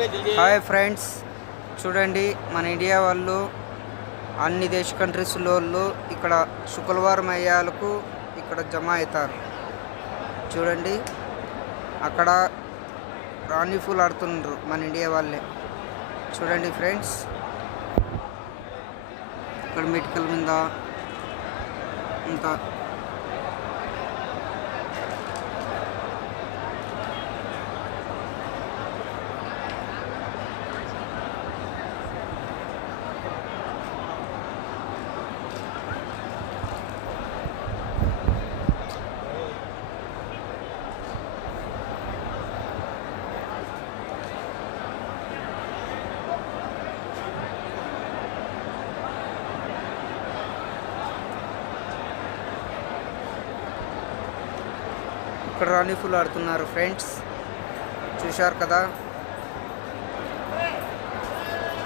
Hi friends, చూడండి మన India వాళ్ళు అన్ని దేశ కంట్రీస్ వాళ్ళు ఇక్కడ శుక్రవారం అయ్యాలకు ఇక్కడ జమ అవుతారు. చూడండి అక్కడ రాణి ఫుల్ ఆడుతున్నారు మన ఇండియా వాళ్ళే. చూడండి ఫ్రెండ్స్, ఇక్కడ మెడికల్ మీద ఇంకా ఇక్కడ రాణి ఫుల్ ఆడుతున్నారు ఫ్రెండ్స్. చూశారు కదా.